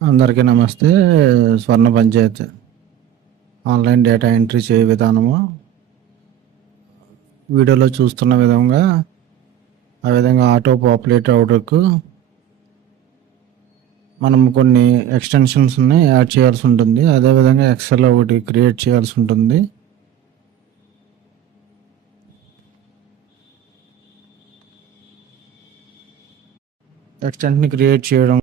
అందరికీ నమస్తే. స్వర్ణ Panchayat online data entry చేయ విధానము వీడియోలో చూస్తున్న విధంగా ఆ విధంగా ఆటో పాపులేట్ అవుటకు మనం కొన్ని ఎక్స్టెన్షన్స్ని యాడ్ చేయాల్సి ఉంటుంది. అదేవిధంగా ఎక్సెల్ ఒకటి క్రియేట్ చేయాల్సి ఉంటుంది. ఎక్స్టెన్షన్ క్రియేట్ చేయడం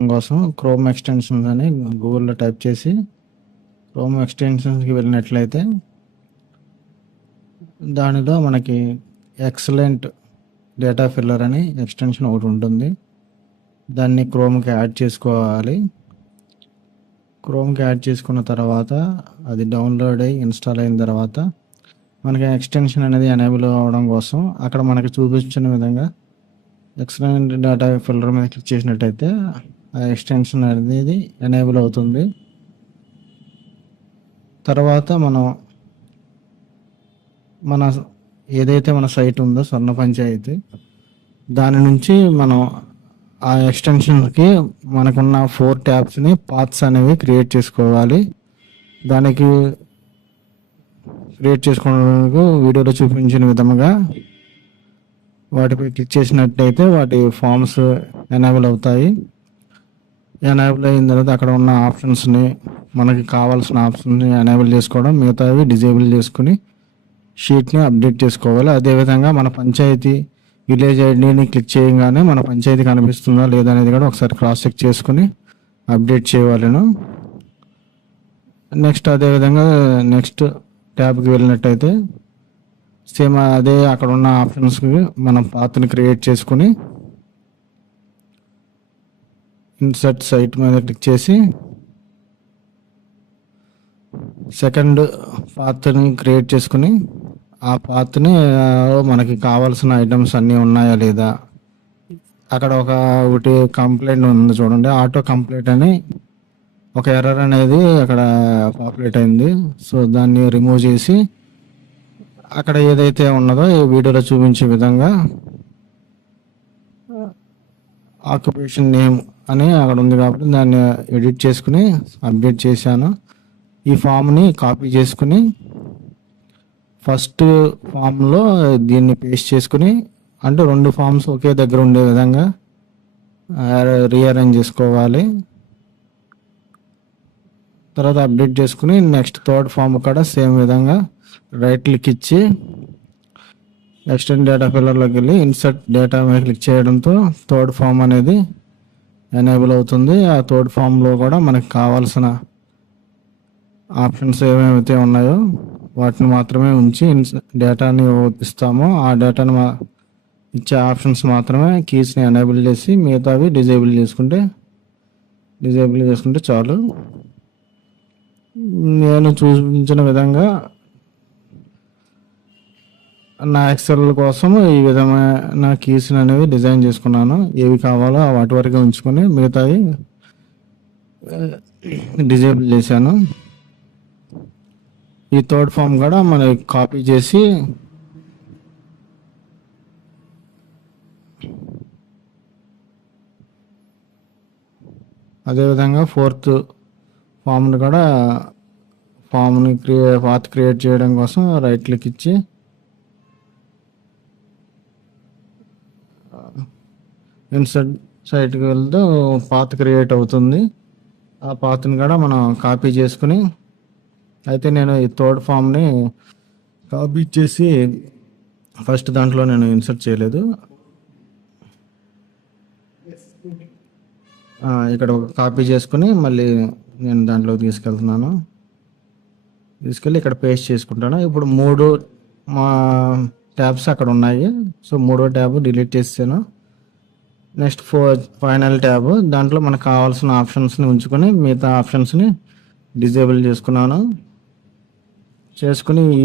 కోసం క్రోమ్ ఎక్స్టెన్షన్స్ అని గూగుల్లో టైప్ చేసి క్రోమ్ ఎక్స్టెన్షన్స్కి వెళ్ళినట్లయితే దానిలో మనకి ఎక్సలెంట్ డేటా ఫిల్లర్ అని ఎక్స్టెన్షన్ ఒకటి ఉంటుంది. దాన్ని క్రోమ్కి యాడ్ చేసుకోవాలి. క్రోమ్కి యాడ్ చేసుకున్న తర్వాత అది డౌన్లోడ్ అయ్యి ఇన్స్టాల్ అయిన తర్వాత మనకి ఎక్స్టెన్షన్ అనేది ఎనేబుల్ అవ్వడం కోసం అక్కడ మనకి చూపించిన విధంగా ఎక్సలెంట్ డేటా ఫిల్లర్ మీద క్లిక్ చేసినట్టయితే ఆ ఎక్స్టెన్షన్ అనేది ఎనేబుల్ అవుతుంది. తర్వాత మన ఏదైతే మన సైట్ ఉందో స్వర్ణ పంచాయతీ దాని నుంచి మనం ఆ ఎక్స్టెన్షన్కి మనకున్న 4 ట్యాబ్స్ని పాత్స్ అనేవి క్రియేట్ చేసుకోవాలి. దానికి క్రియేట్ చేసుకోవడానికి వీడియోలో చూపించిన విధంగా వాటిపై క్లిక్ చేసినట్టయితే వాటి ఫామ్స్ ఎనేబుల్ అవుతాయి. ఎనేబుల్ అయిన తర్వాత అక్కడ ఉన్న ఆప్షన్స్ని మనకి కావాల్సిన ఆప్షన్ని ఎనేబుల్ చేసుకోవడం, మిగతావి డిజేబుల్ చేసుకుని షీట్ని అప్డేట్ చేసుకోవాలి. అదేవిధంగా మన పంచాయతీ విలేజ్ ఐడిని క్లిక్ చేయగానే మన పంచాయతీ కనిపిస్తుందా లేదా అనేది కూడా ఒకసారి క్రాస్ చెక్ చేసుకుని అప్డేట్ చేయవాలను. నెక్స్ట్ అదేవిధంగా నెక్స్ట్ ట్యాబ్కి వెళ్ళినట్టయితే సేమ్ అదే అక్కడ ఉన్న ఆప్షన్స్కి మనం పాత్ని క్రియేట్ చేసుకుని ఇన్సర్ట్ సైట్ మీద క్లిక్ చేసి సెకండ్ పాత్ని క్రియేట్ చేసుకుని ఆ పాత్ని మనకి కావాల్సిన ఐటమ్స్ అన్నీ ఉన్నాయా లేదా, అక్కడ ఒకటి కంప్లైంట్ ఉంది చూడండి, ఆటో కంప్లీట్ అని ఒక ఎర్రర్ అనేది అక్కడ పాపులేట్ అయింది. సో దాన్ని రిమూవ్ చేసి అక్కడ ఏదైతే ఉన్నదో ఈ వీడియోలో చూపించే విధంగా ఆక్యుపేషన్ నేమ్ అని అక్కడ ఉంది కాబట్టి దాన్ని ఎడిట్ చేసుకుని అప్డేట్ చేశాను. ఈ ఫామ్ని కాపీ చేసుకుని ఫస్ట్ ఫామ్లో దీన్ని పేస్ట్ చేసుకుని అంటే 2 ఫామ్స్ ఒకే దగ్గర ఉండే విధంగా రీఅరేంజ్ చేసుకోవాలి. తర్వాత అప్డేట్ చేసుకుని నెక్స్ట్ థర్డ్ ఫామ్ కూడా సేమ్ విధంగా రైట్ క్లిక్ ఇచ్చి ఎక్స్టెండ్ డేటా ఫిల్లర్లోకి వెళ్ళి ఇన్సర్ట్ డేటా మీద క్లిక్ చేయడంతో థర్డ్ ఫామ్ అనేది ఎనేబుల్ అవుతుంది. ఆ థర్డ్ ఫామ్లో కూడా మనకు కావాల్సిన ఆప్షన్స్ ఏమేమైతే ఉన్నాయో వాటిని మాత్రమే ఉంచి డేటాని ఇస్తామో ఆ డేటాని ఇచ్చే ఆప్షన్స్ మాత్రమే కీస్ని ఎనేబుల్ చేసి మిగతావి డిజేబుల్ చేసుకుంటే చాలు. నేను చూపించిన విధంగా నా ఎక్సెల్ కోసం ఈ విధమైన కీస్ని అనేవి డిజైన్ చేసుకున్నాను. ఏవి కావాలో వాటి వరకు ఉంచుకొని మిగతావి డిజేబుల్ చేశాను. ఈ థర్డ్ ఫామ్ కూడా మనం కాపీ చేసి అదేవిధంగా ఫోర్త్ ఫామ్ని కూడా పాత్ క్రియేట్ చేయడం కోసం రైట్ క్లిక్ ఇచ్చి ఇన్సర్ట్ సైట్కి వెళ్తే పాత్ క్రియేట్ అవుతుంది. ఆ పాత్ని కూడా మనం కాపీ చేసుకుని అయితే నేను ఈ థర్డ్ ఫామ్ని కాపీ చేసి ఫస్ట్ దాంట్లో నేను ఇన్సర్ట్ చేయలేదు. ఇక్కడ ఒక కాపీ చేసుకుని మళ్ళీ నేను దాంట్లో తీసుకెళ్తున్నాను. తీసుకెళ్ళి ఇక్కడ పేస్ట్ చేసుకుంటాను. ఇప్పుడు 3 మా ట్యాబ్స్ అక్కడ ఉన్నాయి. సో 3వ ట్యాబ్ డిలీట్ చేసాను. నెక్స్ట్ ఫైనల్ ట్యాబ్ దాంట్లో మనకు కావాల్సిన ఆప్షన్స్ని ఉంచుకొని మిగతా ఆప్షన్స్ని డిజేబుల్ చేసుకుని ఈ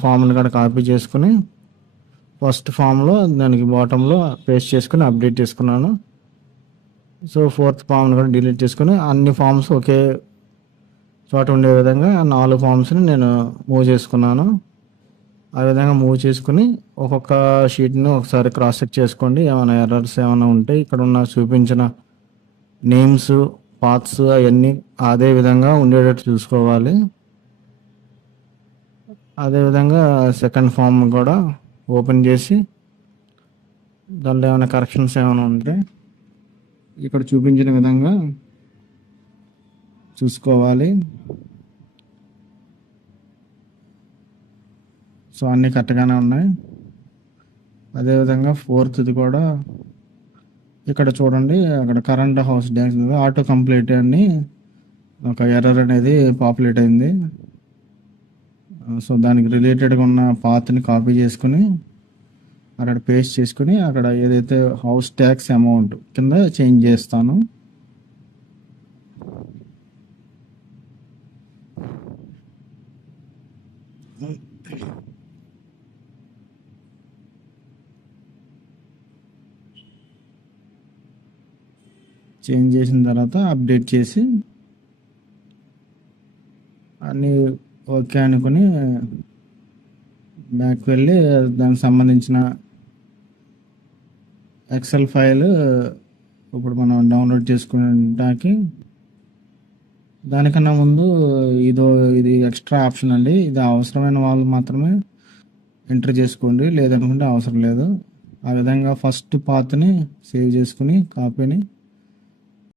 ఫామ్ని కూడా కాపీ చేసుకుని ఫస్ట్ ఫామ్లో దానికి బాటంలో పేస్ట్ చేసుకుని అప్డేట్ చేసుకున్నాను. సో ఫోర్త్ ఫామ్ని కూడా డిలీట్ చేసుకుని అన్ని ఫామ్స్ ఒకే చోట ఉండే విధంగా 4 ఫామ్స్ని నేను మూవ్ చేసుకున్నాను. ఆ విధంగా మూవ్ చేసుకుని ఒక్కొక్క షీట్ని ఒకసారి క్రాస్ చెక్ చేసుకోండి. ఏమైనా ఎర్రర్స్ ఏమైనా ఉంటే ఇక్కడ ఉన్న చూపించిన నేమ్స్, పాత్స్ అవన్నీ అదే విధంగా ఉండేటట్టు చూసుకోవాలి. అదేవిధంగా సెకండ్ ఫామ్ కూడా ఓపెన్ చేసి దాంట్లో ఏమైనా కరెక్షన్స్ ఏమైనా ఉంటే ఇక్కడ చూపించిన విధంగా చూసుకోవాలి. సో అన్నీ కరెక్ట్గానే ఉన్నాయి. అదేవిధంగా ఫోర్త్ది కూడా ఇక్కడ చూడండి, అక్కడ current house dance auto complete అని ఒక ఎర్రర్ అనేది పాపులేట్ అయింది. సో దానికి రిలేటెడ్గా ఉన్న పాత్ని కాపీ చేసుకుని అక్కడ పేస్ట్ చేసుకుని అక్కడ ఏదైతే హౌస్ ట్యాక్స్ అమౌంట్ కింద చేంజ్ చేస్తాను. చేంజ్ చేసిన తర్వాత అప్డేట్ చేసి అన్నీ ఓకే అనుకుని బ్యాక్ వెళ్ళి దానికి సంబంధించిన ఎక్సెల్ ఫైల్ ఇప్పుడు మనం డౌన్లోడ్ చేసుకునేటానికి దానికన్నా ముందు ఇది ఎక్స్ట్రా ఆప్షన్ అండి. ఇది అవసరమైన వాళ్ళు మాత్రమే ఎంటర్ చేసుకోండి, లేదనుకుంటే అవసరం లేదు. ఆ విధంగా ఫస్ట్ పాత్ని సేవ్ చేసుకుని కాపీని